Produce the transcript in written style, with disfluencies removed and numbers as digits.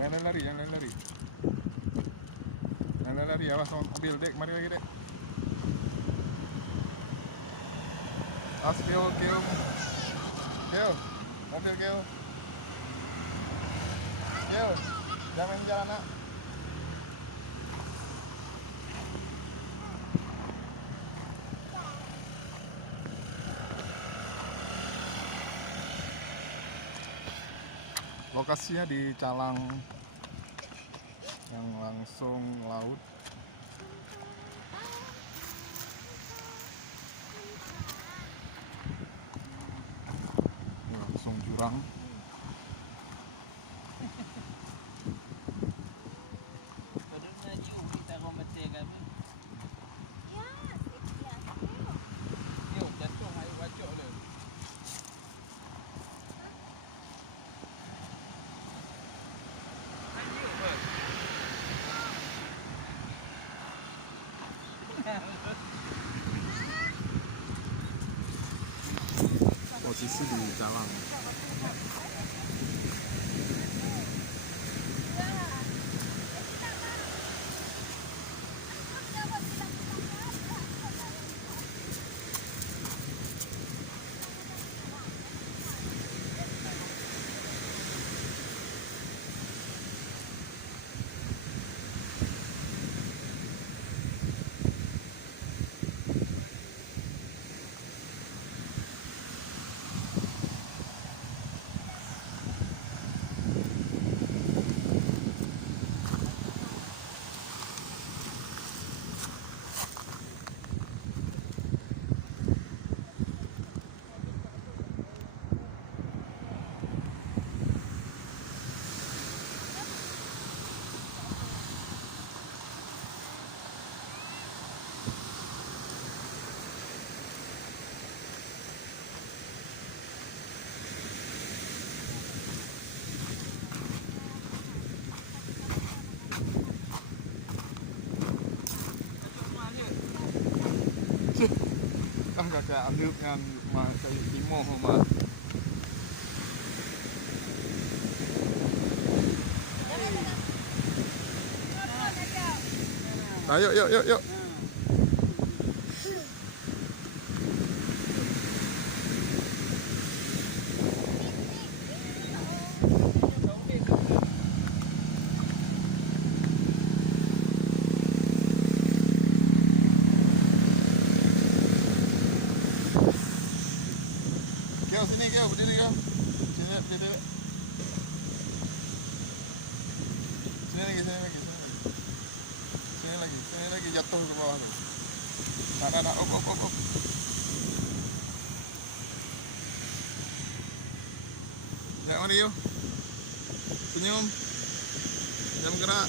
Jangan lari, jangan lari. Jangan lari, awas sama mobil, Dek. Mari lagi, Dek. Awas, Keo. Keo, mobil Keo. Keo, jangan main jalan, nak. Lokasinya di Calang yang langsung laut. Langsung jurang. Posisi di Calang. Kakak anduk yang kayak limo mah. Ayo, yuk. Keo, sini Keo, berdiri Keo. Sini berdiri. Sini lagi. Sini lagi jatuh ke bawah tuh. Nah, op. Ya, mari yuk. Senyum. Jam gerak.